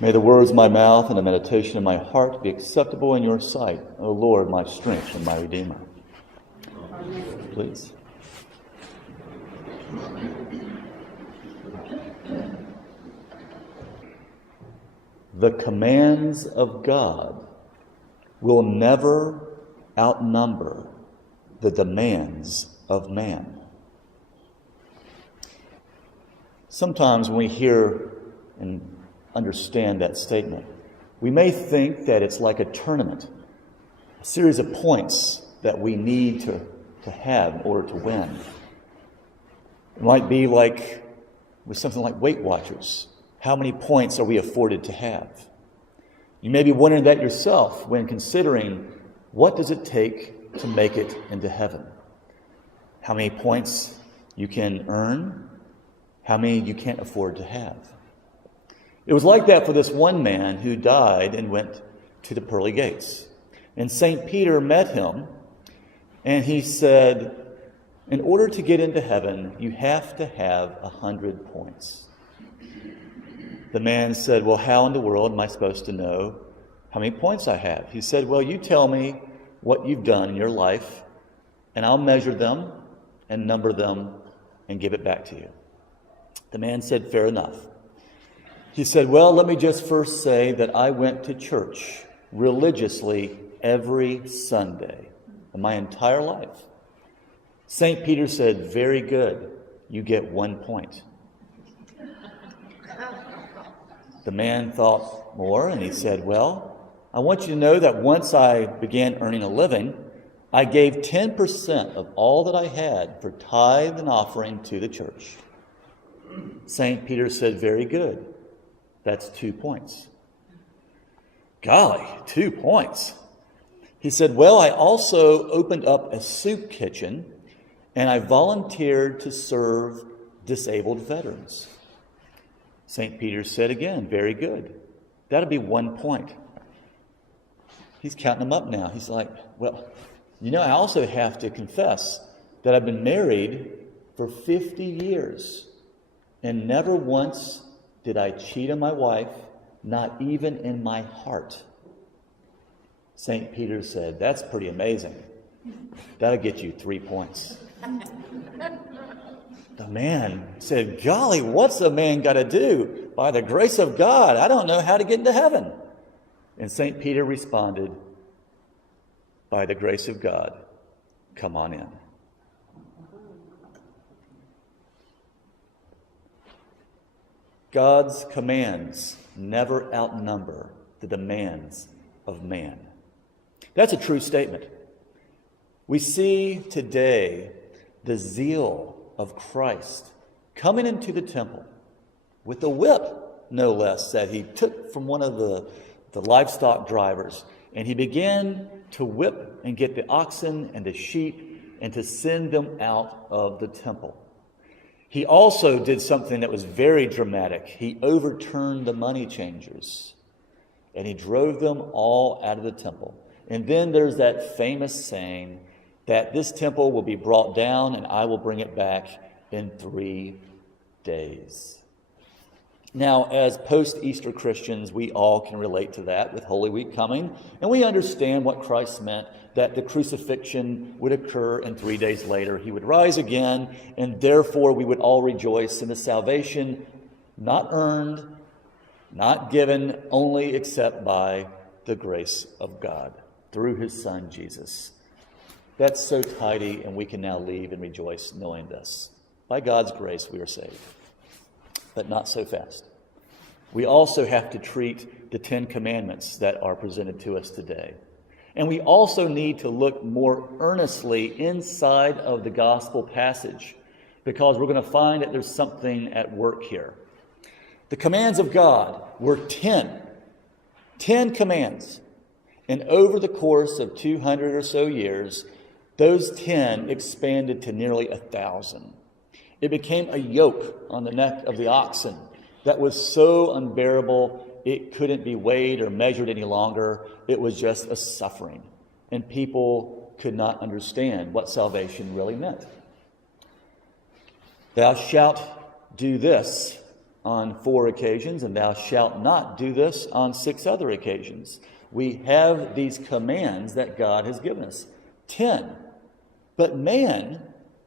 May the words of my mouth and the meditation of my heart be acceptable in your sight, O Lord, my strength and my Redeemer. Amen. Please. The commands of God will never outnumber the demands of man. Sometimes when we hear and understand that statement, we may think that it's like a tournament, a series of points that we need to have in order to win. It might be like with something like Weight Watchers. How many points are we afforded to have? You may be wondering that yourself when considering what does it take to make it into heaven? How many points you can earn? How many you can't afford to have? It was like that for this one man who died and went to the pearly gates. And St. Peter met him, and he said, in order to get into heaven, you have to have 100 points. The man said, well, how in the world am I supposed to know how many points I have? He said, well, you tell me what you've done in your life, and I'll measure them and number them and give it back to you. The man said, fair enough. He said, well, let me just first say that I went to church religiously every Sunday in my entire life. St. Peter said, very good, you get 1 point. The man thought more, and he said, well, I want you to know that once I began earning a living, I gave 10% of all that I had for tithe and offering to the church. St. Peter said, very good. That's 2 points. Golly, 2 points. He said, well, I also opened up a soup kitchen, and I volunteered to serve disabled veterans. St. Peter said again, very good. That'll be 1 point. He's counting them up now. He's like, well, I also have to confess that I've been married for 50 years, and never once did I cheat on my wife, not even in my heart. St. Peter said, that's pretty amazing. That'll get you 3 points. The man said, golly, what's a man got to do? By the grace of God, I don't know how to get into heaven. And St. Peter responded, by the grace of God, come on in. God's commands never outnumber the demands of man. That's a true statement. We see today the zeal of Christ coming into the temple with a whip, no less, that he took from one of the livestock drivers. And he began to whip and get the oxen and the sheep and to send them out of the temple. He also did something that was very dramatic. He overturned the money changers, and he drove them all out of the temple. And then there's that famous saying that this temple will be brought down and I will bring it back in 3 days. Now, as post-Easter Christians, we all can relate to that with Holy Week coming, and we understand what Christ meant, that the crucifixion would occur and 3 days later he would rise again, and therefore we would all rejoice in the salvation not earned, not given only except by the grace of God through his Son Jesus. That's so tidy, and we can now leave and rejoice knowing this. By God's grace we are saved. But not so fast. We also have to treat the 10 commandments that are presented to us today. And we also need to look more earnestly inside of the gospel passage, because we're going to find that there's something at work here. The commands of God were 10 commands. And over the course of 200 or so years, those 10 expanded to nearly 1,000. It became a yoke on the neck of the oxen that was so unbearable it couldn't be weighed or measured any longer. It was just a suffering. And people could not understand what salvation really meant. Thou shalt do this on 4 occasions, and thou shalt not do this on 6 other occasions. We have these commands that God has given us, 10. But man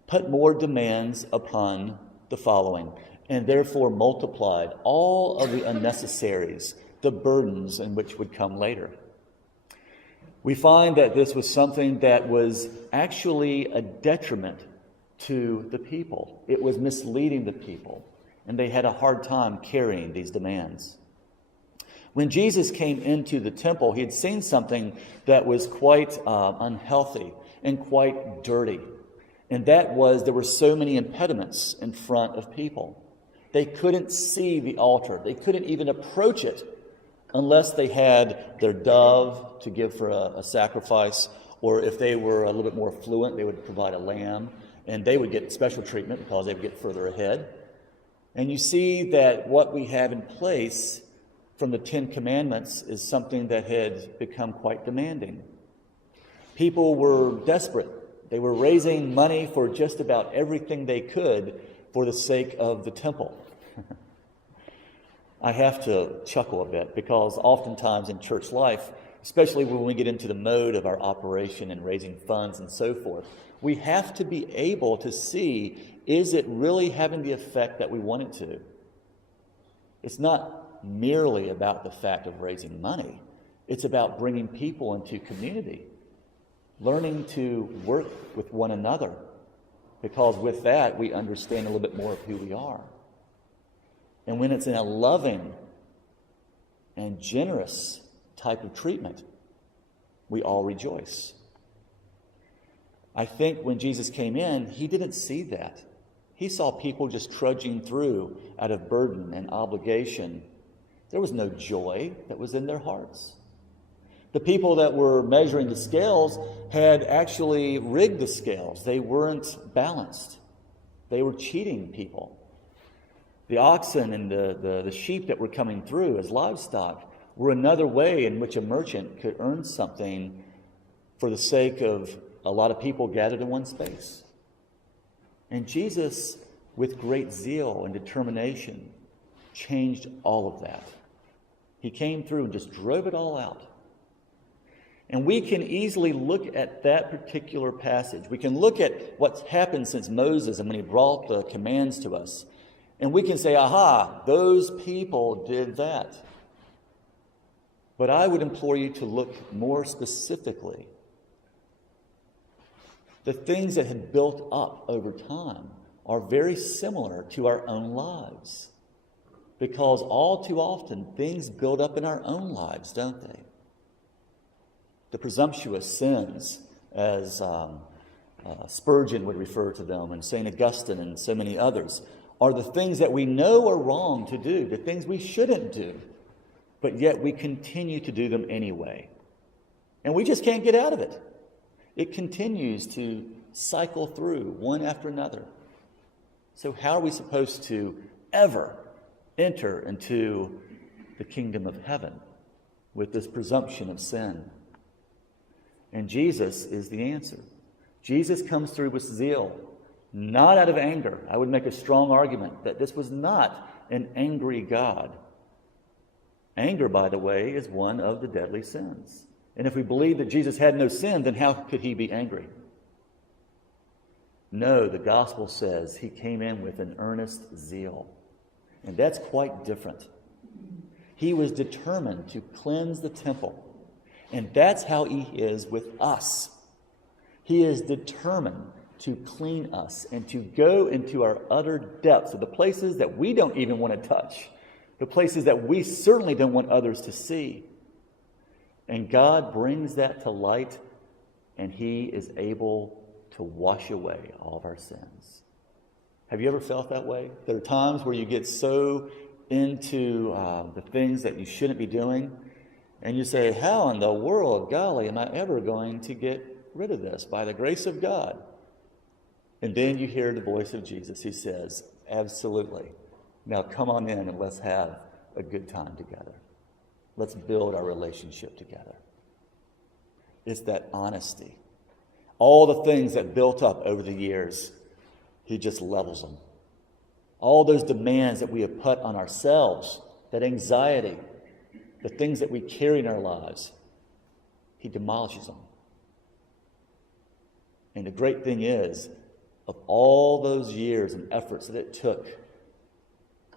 put more demands upon the following, and therefore multiplied all of the unnecessaries, the burdens in which would come later. We find that this was something that was actually a detriment to the people. It was misleading the people, and they had a hard time carrying these demands. When Jesus came into the temple, he had seen something that was quite unhealthy and quite dirty. And that was there were so many impediments in front of people. They couldn't see the altar. They couldn't even approach it unless they had their dove to give for a sacrifice, or if they were a little bit more fluent, they would provide a lamb, and they would get special treatment because they would get further ahead. And you see that what we have in place from the 10 Commandments is something that had become quite demanding. People were desperate. They were raising money for just about everything they could for the sake of the temple. I have to chuckle a bit because oftentimes in church life, especially when we get into the mode of our operation and raising funds and so forth, we have to be able to see, is it really having the effect that we want it to? It's not merely about the fact of raising money. It's about bringing people into community, learning to work with one another, because with that we understand a little bit more of who we are. And when it's in a loving and generous type of treatment, we all rejoice. I think when Jesus came in, he didn't see that. He saw people just trudging through out of burden and obligation. There was no joy that was in their hearts. The people that were measuring the scales had actually rigged the scales. They weren't balanced. They were cheating people. The oxen and the sheep that were coming through as livestock were another way in which a merchant could earn something for the sake of a lot of people gathered in one space. And Jesus, with great zeal and determination, changed all of that. He came through and just drove it all out. And we can easily look at that particular passage. We can look at what's happened since Moses and when he brought the commands to us. And we can say, aha, those people did that. But I would implore you to look more specifically. The things that had built up over time are very similar to our own lives. Because all too often, things build up in our own lives, don't they? The presumptuous sins, as Spurgeon would refer to them, and St. Augustine and so many others, are the things that we know are wrong to do, the things we shouldn't do, but yet we continue to do them anyway. And we just can't get out of it. It continues to cycle through one after another. So how are we supposed to ever enter into the kingdom of heaven with this presumption of sin? And Jesus is the answer. Jesus comes through with zeal, not out of anger. I would make a strong argument that this was not an angry God. Anger, by the way, is one of the deadly sins. And if we believe that Jesus had no sin, then how could he be angry? No, the gospel says he came in with an earnest zeal. And that's quite different. He was determined to cleanse the temple. And that's how he is with us. He is determined to clean us and to go into our utter depths of the places that we don't even want to touch, the places that we certainly don't want others to see. And God brings that to light, and he is able to wash away all of our sins. Have you ever felt that way? There are times where you get so into the things that you shouldn't be doing, and you say, how in the world, golly, am I ever going to get rid of this by the grace of God? And then you hear the voice of Jesus. He says, absolutely. Now come on in and let's have a good time together. Let's build our relationship together. It's that honesty. All the things that built up over the years, he just levels them. all those demands that we have put on ourselves, that anxiety, the things that we carry in our lives, he demolishes them. And the great thing is, of all those years and efforts that it took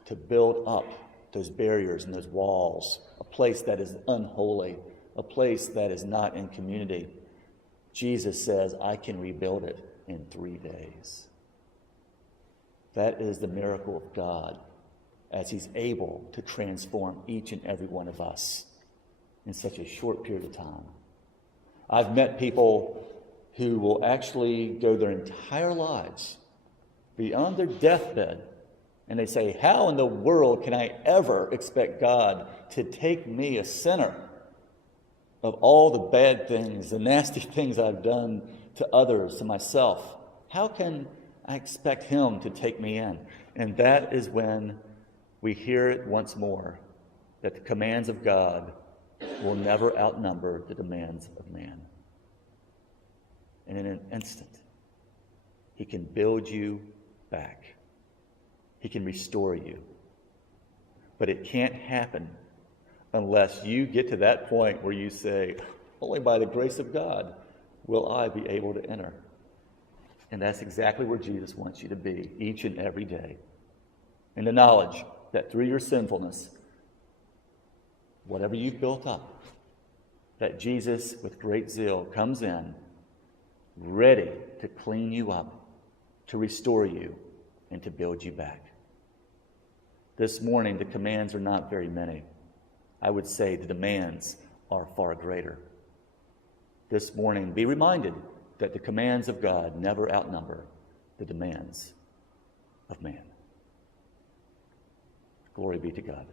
to build up those barriers and those walls, a place that is unholy, a place that is not in community, Jesus says, I can rebuild it in 3 days. That is the miracle of God, as he's able to transform each and every one of us in such a short period of time. I've met people who will actually go their entire lives beyond their deathbed, and they say, how in the world can I ever expect God to take me, a sinner, of all the bad things, the nasty things I've done to others, to myself? How can I expect him to take me in? And that is when we hear it once more, that the commands of God will never outnumber the demands of man. And in an instant, he can build you back. He can restore you. But it can't happen unless you get to that point where you say, only by the grace of God will I be able to enter. And that's exactly where Jesus wants you to be each and every day. In the knowledge that through your sinfulness, whatever you've built up, that Jesus, with great zeal, comes in, ready to clean you up, to restore you, and to build you back. This morning, the commands are not very many. I would say the demands are far greater. This morning, be reminded that the commands of God never outnumber the demands of man. Glory be to God.